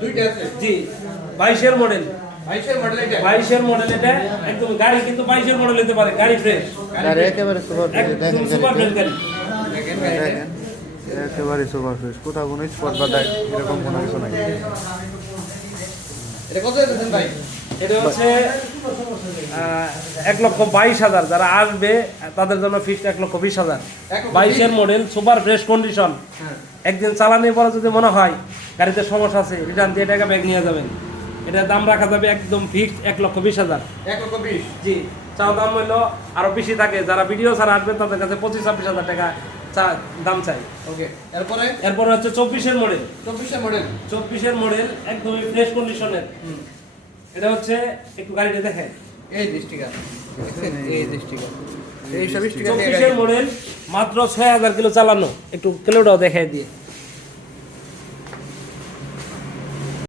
দুইটা আছে জি 22-এর মডেল 22 এর মডেল এটা 22-এর মডেল এটা একদম গাড়ি কিন্তু 22-এর মডেল হতে পারে গাড়ি ফ্রেশ গাড়ি একেবারে সুপার একদম সুপার ফ্রেশ গাড়ি দেখেন গাড়িটা দেখেন একেবারে সুপার ফ্রেশ, কোথাও কোনো স্পট বা দাগ এরকম কোনো কিছু নাই। এটা কত দিতেছেন ভাই? এটা হচ্ছে 1,22,000 যারা আসবে তাদের জন্য ফিক্সড 1,20,000 22-এর মডেল সুপার ফ্রেশ কন্ডিশন। হ্যাঁ একদিন চালানোর পরে যদি মনে হয় গাড়িতে সমস্যা আছে রিটার্ন দিয়ে টাকা ব্যাগ নিয়ে যাবেন। এটার দাম রাখা যাবে একদম ফিক্সড 1,20,000। 1,20,000 জি চাও দাম হইলো আরো বেশি থাকে, যারা ভিডিও ছাড়া আসবেন তাদের কাছে 25-26,000 টাকা দাম চাই। ওকে এরপরে এরপর হচ্ছে 24-এর মডেল 24 এর মডেল 24-এর মডেল একদমই ফ্রেশ কন্ডিশনের। এটা হচ্ছে একটু গাড়িটা দেখেন এই যে স্টিকার দেখেন এই যে স্টিকার এই সব স্টিকার 24-এর মডেল মাত্র 6,000 কিলো চালানো, একটু কিলোটাও দেখাই দিয়ে